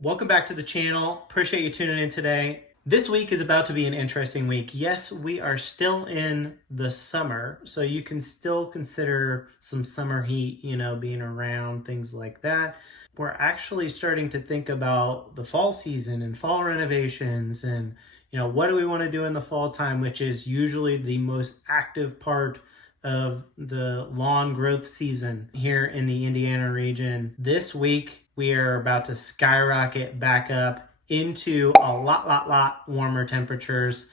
Welcome back to the channel. Appreciate you tuning in today. This week is about to be an interesting week. Yes, we are still in the summer, so you can still consider some summer heat, being around, things like that. We're actually starting to think about the fall season and fall renovations and, what do we want to do in the fall time, which is usually the most active part of the lawn growth season here in the Indiana region. This week, we are about to skyrocket back up into a lot warmer temperatures,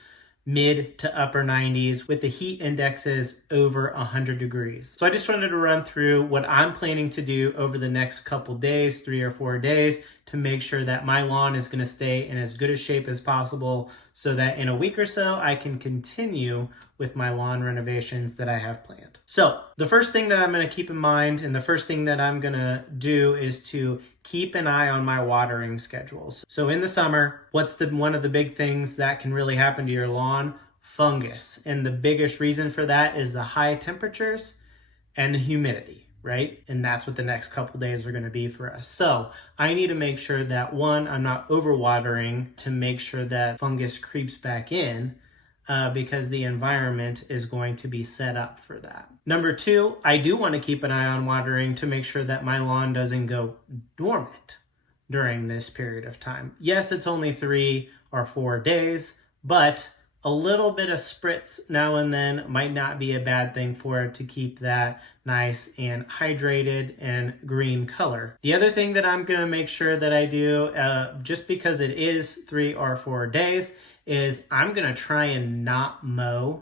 mid to upper 90s, with the heat indexes over 100 degrees. So I just wanted to run through what I'm planning to do over the next couple days, 3 or 4 days, to make sure that my lawn is going to stay in as good a shape as possible so that in a week or so I can continue with my lawn renovations that I have planned. So the first thing that I'm going to keep in mind and the first thing that I'm going to do is to keep an eye on my watering schedules. So in the summer, what's one of the big things that can really happen to your lawn? Fungus. And the biggest reason for that is the high temperatures and the humidity, right? And that's what the next couple days are going to be for us. So I need to make sure that one, I'm not overwatering to make sure that fungus creeps back in, because the environment is going to be set up for that. Number two, I do want to keep an eye on watering to make sure that my lawn doesn't go dormant during this period of time. Yes, it's only 3 or 4 days, but a little bit of spritz now and then might not be a bad thing for it to keep that nice and hydrated and green color. The other thing that I'm going to make sure that I do, just because it is 3 or 4 days, is I'm going to try and not mow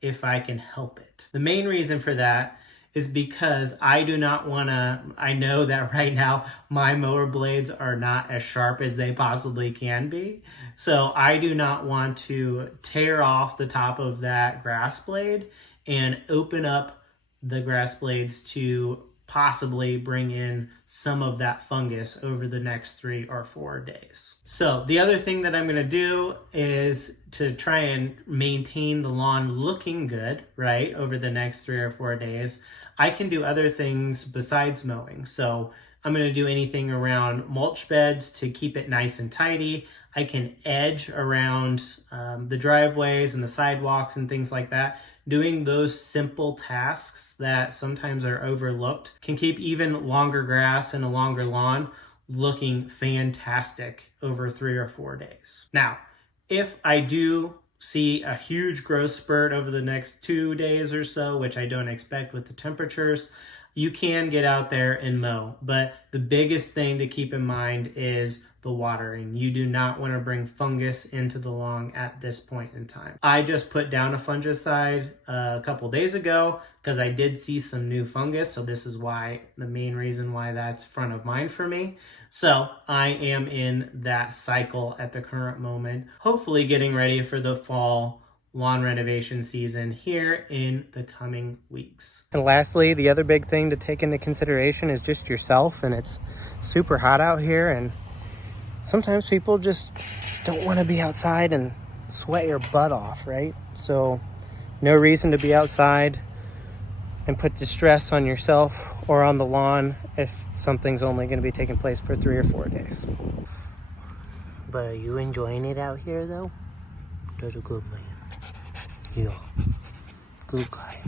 if I can help it. The main reason for that is because I do not want to, I know that right now my mower blades are not as sharp as they possibly can be. So I do not want to tear off the top of that grass blade and open up the grass blades to possibly bring in some of that fungus over the next 3 or 4 days. So the other thing that I'm going to do is to try and maintain the lawn looking good, right, over the next 3 or 4 days. I can do other things besides mowing. So I'm going to do anything around mulch beds to keep it nice and tidy. I can edge around the driveways and the sidewalks and things like that. Doing those simple tasks that sometimes are overlooked can keep even longer grass and a longer lawn looking fantastic over 3 or 4 days. Now, if I do see a huge growth spurt over the next 2 days or so, which I don't expect with the temperatures, you can get out there and mow. But the biggest thing to keep in mind is the watering. You do not want to bring fungus into the lawn at this point in time. I just put down a fungicide a couple days ago because I did see some new fungus. So this is why, the main reason why that's front of mind for me. So I am in that cycle at the current moment, hopefully getting ready for the fall lawn renovation season here in the coming weeks. And lastly, the other big thing to take into consideration is just yourself. And it's super hot out here, and sometimes people just don't want to be outside and sweat your butt off, right? So no reason to be outside and put the stress on yourself or on the lawn if something's only going to be taking place for 3 or 4 days. But are you enjoying it out here though? That's a good man. Yeah, good guy.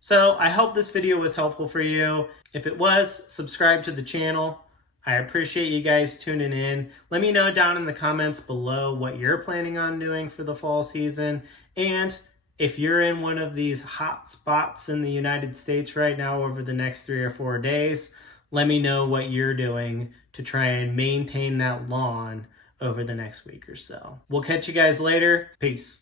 So I hope this video was helpful for you. If it was, subscribe to the channel. I appreciate you guys tuning in. Let me know down in the comments below what you're planning on doing for the fall season. And if you're in one of these hot spots in the United States right now over the next 3 or 4 days, let me know what you're doing to try and maintain that lawn over the next week or so. We'll catch you guys later. Peace.